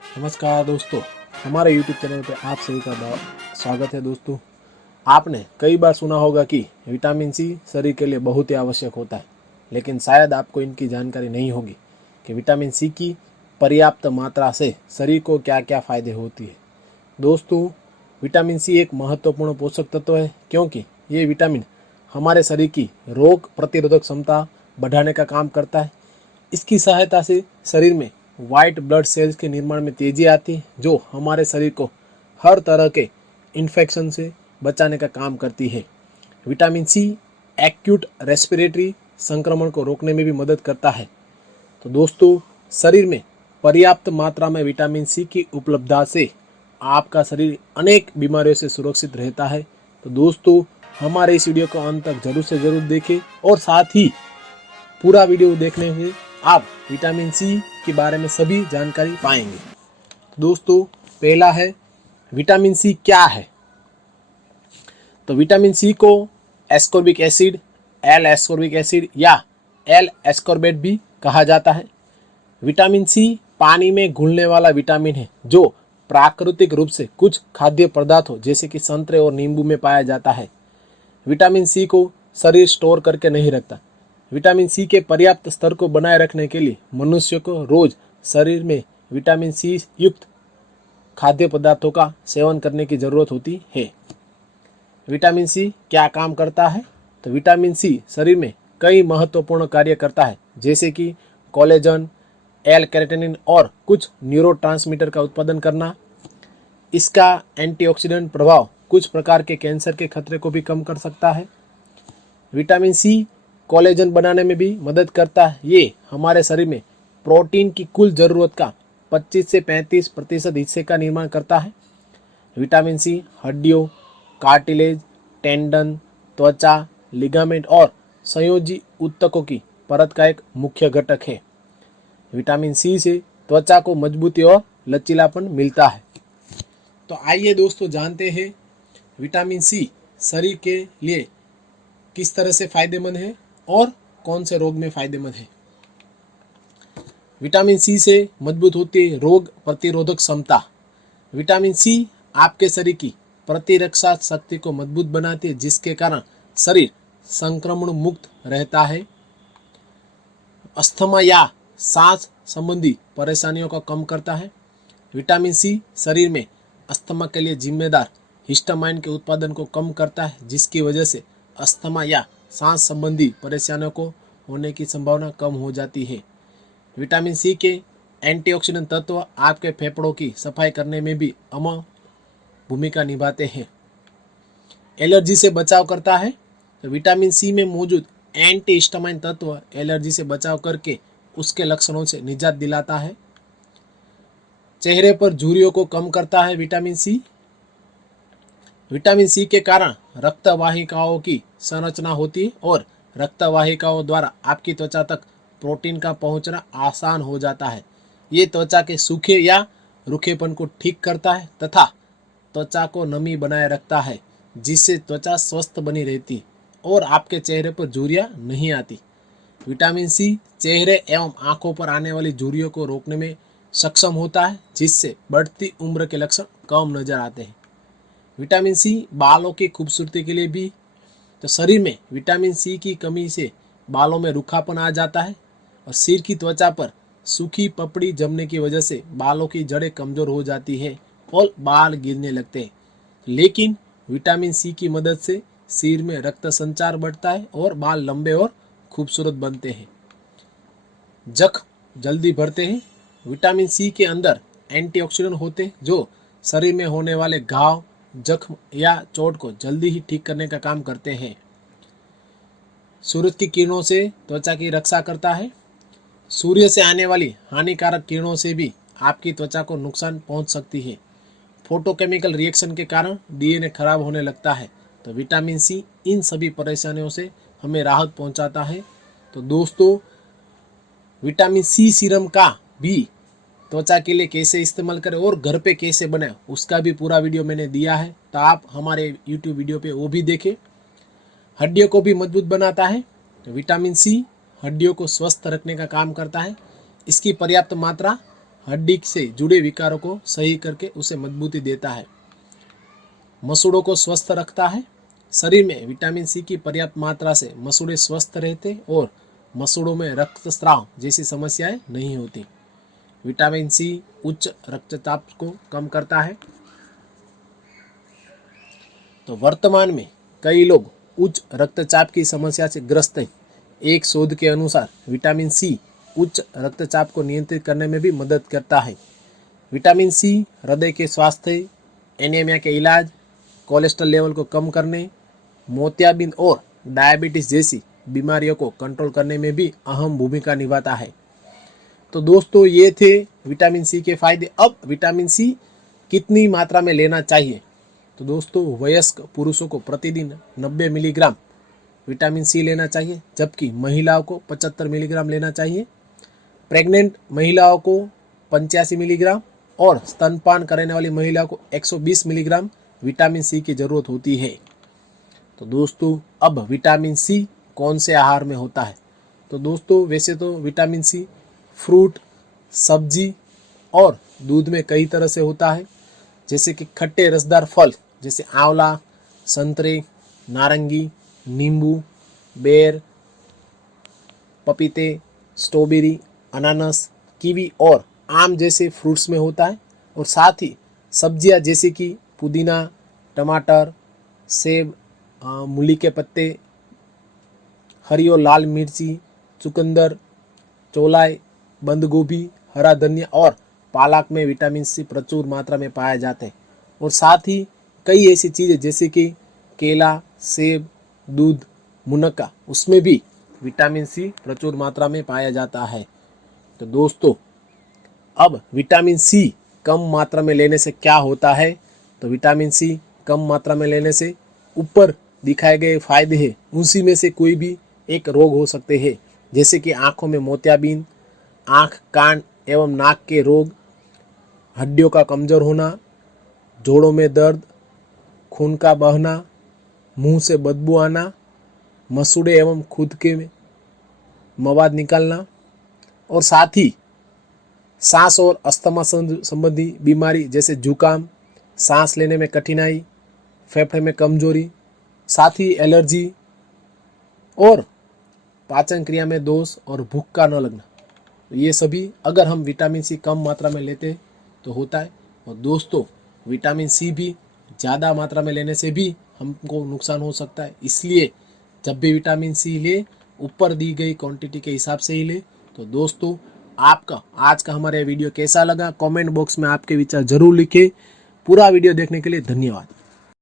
नमस्कार दोस्तों, हमारे YouTube चैनल पे आप सभी का स्वागत है। दोस्तों, आपने कई बार सुना होगा कि विटामिन सी शरीर के लिए बहुत ही आवश्यक होता है, लेकिन शायद आपको इनकी जानकारी नहीं होगी कि विटामिन सी की पर्याप्त मात्रा से शरीर को क्या क्या फ़ायदे होती है। दोस्तों, विटामिन सी एक महत्वपूर्ण पोषक तत्व है क्योंकि ये विटामिन हमारे शरीर की रोग प्रतिरोधक क्षमता बढ़ाने का काम करता है। इसकी सहायता से शरीर में वाइट ब्लड सेल्स के निर्माण में तेजी आती है, जो हमारे शरीर को हर तरह के इन्फेक्शन से बचाने का काम करती है। विटामिन सी एक्यूट रेस्पिरेटरी संक्रमण को रोकने में भी मदद करता है। तो दोस्तों, शरीर में पर्याप्त मात्रा में विटामिन सी की उपलब्धता से आपका शरीर अनेक बीमारियों से सुरक्षित रहता है। तो दोस्तों, हमारे इस वीडियो को अंत तक जरूर से जरूर देखें और साथ ही पूरा वीडियो देखने से आप विटामिन सी के बारे में सभी जानकारी पाएंगे। दोस्तों, पहला है विटामिन सी क्या है। तो विटामिन सी को ascorbic acid, L ascorbic acid या एल एस्कॉर्बेट भी कहा जाता है। विटामिन सी पानी में घुलने वाला विटामिन है जो प्राकृतिक रूप से कुछ खाद्य पदार्थों जैसे कि संतरे और नींबू में पाया जाता है। विटामिन सी को शरीर स्टोर करके नहीं रखता। विटामिन सी के पर्याप्त स्तर को बनाए रखने के लिए मनुष्य को रोज शरीर में विटामिन सी युक्त खाद्य पदार्थों का सेवन करने की जरूरत होती है। विटामिन सी क्या काम करता है? तो विटामिन सी शरीर में कई महत्वपूर्ण कार्य करता है, जैसे कि कोलेजन, एल कैरोटीन और कुछ न्यूरोट्रांसमीटर का उत्पादन करना। इसका एंटीऑक्सीडेंट प्रभाव कुछ प्रकार के कैंसर के खतरे को भी कम कर सकता है। विटामिन सी कोलेजन बनाने में भी मदद करता है। ये हमारे शरीर में प्रोटीन की कुल ज़रूरत का 25 से 35% हिस्से का निर्माण करता है। विटामिन सी हड्डियों, कार्टिलेज, टेंडन, त्वचा, लिगामेंट और संयोजी ऊतकों की परत का एक मुख्य घटक है। विटामिन सी से त्वचा को मजबूती और लचीलापन मिलता है। तो आइए दोस्तों, जानते हैं विटामिन सी शरीर के लिए किस तरह से फायदेमंद है और कौन से रोग में फायदेमंद है। विटामिन सी से मजबूत होती है रोग प्रतिरोधक क्षमता। विटामिन सी आपके शरीर की प्रतिरक्षा शक्ति को मजबूत बनाती है, जिसके कारण शरीर संक्रमण मुक्त रहता है। अस्थमा या सांस संबंधी परेशानियों को कम करता है। विटामिन सी शरीर में अस्थमा के लिए जिम्मेदार हिस्टामाइन के उत्पादन को कम करता है, जिसकी वजह से अस्थमा या सांस संबंधी परेशानियों को होने की संभावना कम हो जाती है। विटामिन सी के एंटीऑक्सीडेंट तत्व आपके फेफड़ों की सफाई करने में भी अहम भूमिका निभाते हैं। एलर्जी से बचाव करता है। तो विटामिन सी में मौजूद एंटी हिस्टामाइन तत्व एलर्जी से बचाव करके उसके लक्षणों से निजात दिलाता है। चेहरे पर झुर्रियों को कम करता है विटामिन सी। विटामिन सी के कारण रक्त वाहिकाओं की संरचना होती है और रक्त वाहिकाओं द्वारा आपकी त्वचा तक प्रोटीन का पहुंचना आसान हो जाता है। ये त्वचा के सूखे या रूखेपन को ठीक करता है तथा त्वचा को नमी बनाए रखता है, जिससे त्वचा स्वस्थ बनी रहती और आपके चेहरे पर झुर्रियां नहीं आती। विटामिन सी चेहरे एवं आंखों पर आने वाली झुर्रियों को रोकने में सक्षम होता है, जिससे बढ़ती उम्र के लक्षण कम नजर आते हैं। विटामिन सी बालों की खूबसूरती के लिए भी। तो शरीर में विटामिन सी की कमी से बालों में रूखापन आ जाता है और सिर की त्वचा पर सूखी पपड़ी जमने की वजह से बालों की जड़ें कमजोर हो जाती है और बाल गिरने लगते हैं। लेकिन विटामिन सी की मदद से सिर में रक्त संचार बढ़ता है और बाल लंबे और खूबसूरत बनते हैं। जख्म जल्दी भरते हैं। विटामिन सी के अंदर एंटीऑक्सीडेंट होते हैं जो शरीर में होने वाले घाव, जख्म या चोट को जल्दी ही ठीक करने का काम करते हैं। सूरज की किरणों से त्वचा की रक्षा करता है। सूर्य से आने वाली हानिकारक किरणों से भी आपकी त्वचा को नुकसान पहुंच सकती है। फोटोकेमिकल रिएक्शन के कारण डीएनए खराब होने लगता है। तो विटामिन सी इन सभी परेशानियों से हमें राहत पहुंचाता है। तो दोस्तों, विटामिन सी सीरम का भी त्वचा के लिए कैसे इस्तेमाल करें और घर पे कैसे बनाएं, उसका भी पूरा वीडियो मैंने दिया है, तो आप हमारे YouTube वीडियो पे वो भी देखें। हड्डियों को भी मजबूत बनाता है। तो विटामिन सी हड्डियों को स्वस्थ रखने का काम करता है। इसकी पर्याप्त मात्रा हड्डी से जुड़े विकारों को सही करके उसे मजबूती देता है, मसूड़ों को स्वस्थ रखता है। शरीर में विटामिन सी की पर्याप्त मात्रा से मसूड़े स्वस्थ रहते और मसूड़ों में रक्तस्राव जैसी समस्याएं नहीं होती। विटामिन सी उच्च रक्तचाप को कम करता है। तो वर्तमान में कई लोग उच्च रक्तचाप की समस्या से ग्रस्त हैं। एक शोध के अनुसार विटामिन सी उच्च रक्तचाप को नियंत्रित करने में भी मदद करता है। विटामिन सी हृदय के स्वास्थ्य, एनीमिया के इलाज, कोलेस्ट्रॉल लेवल को कम करने, मोतियाबिंद और डायबिटीज जैसी बीमारियों को कंट्रोल करने में भी अहम भूमिका निभाता है। तो दोस्तों ये थे विटामिन सी के फायदे। अब विटामिन सी कितनी मात्रा में लेना चाहिए? तो दोस्तों वयस्क पुरुषों को प्रतिदिन 90 मिलीग्राम विटामिन सी लेना चाहिए, जबकि महिलाओं को 75 मिलीग्राम लेना चाहिए। प्रेग्नेंट महिलाओं को 85 मिलीग्राम और स्तनपान करने वाली महिलाओं को 120 मिलीग्राम विटामिन सी की जरूरत होती है। तो दोस्तों अब विटामिन सी कौन से आहार में होता है? तो दोस्तों वैसे तो विटामिन सी फ्रूट, सब्जी और दूध में कई तरह से होता है, जैसे कि खट्टे रसदार फल जैसे आंवला, संतरे, नारंगी, नींबू, बेर, पपीते, स्ट्रॉबेरी, अनानास, कीवी और आम जैसे फ्रूट्स में होता है। और साथ ही सब्जियां जैसे कि पुदीना, टमाटर, सेब, मूली के पत्ते, हरी और लाल मिर्ची, चुकंदर, चौलाई, बंद गोभी, हरा धनिया और पालक में विटामिन सी प्रचुर मात्रा में पाया जाता है। और साथ ही कई ऐसी चीज़ें जैसे कि केला, सेब, दूध, मुनक्का, उसमें भी विटामिन सी प्रचुर मात्रा में पाया जाता है। तो दोस्तों अब विटामिन सी कम मात्रा में लेने से क्या होता है? तो विटामिन सी कम मात्रा में लेने से ऊपर दिखाए गए फायदे हैं, उसी में से कोई भी एक रोग हो सकते हैं, जैसे कि आँखों में मोतियाबिंद, आँख, कान एवं नाक के रोग, हड्डियों का कमजोर होना, जोड़ों में दर्द, खून का बहना, मुंह से बदबू आना, मसूड़े एवं खुद के मवाद निकालना, और साथ ही सांस और अस्थमा संबंधी बीमारी जैसे जुकाम, सांस लेने में कठिनाई, फेफड़े में कमजोरी, साथ ही एलर्जी और पाचन क्रिया में दोष और भूख का न लगना, ये सभी अगर हम विटामिन सी कम मात्रा में लेते हैं तो होता है। और दोस्तों विटामिन सी भी ज़्यादा मात्रा में लेने से भी हमको नुकसान हो सकता है, इसलिए जब भी विटामिन सी ले ऊपर दी गई क्वांटिटी के हिसाब से ही ले। तो दोस्तों आपका आज का हमारा वीडियो कैसा लगा? कमेंट बॉक्स में आपके विचार जरूर लिखें। पूरा वीडियो देखने के लिए धन्यवाद।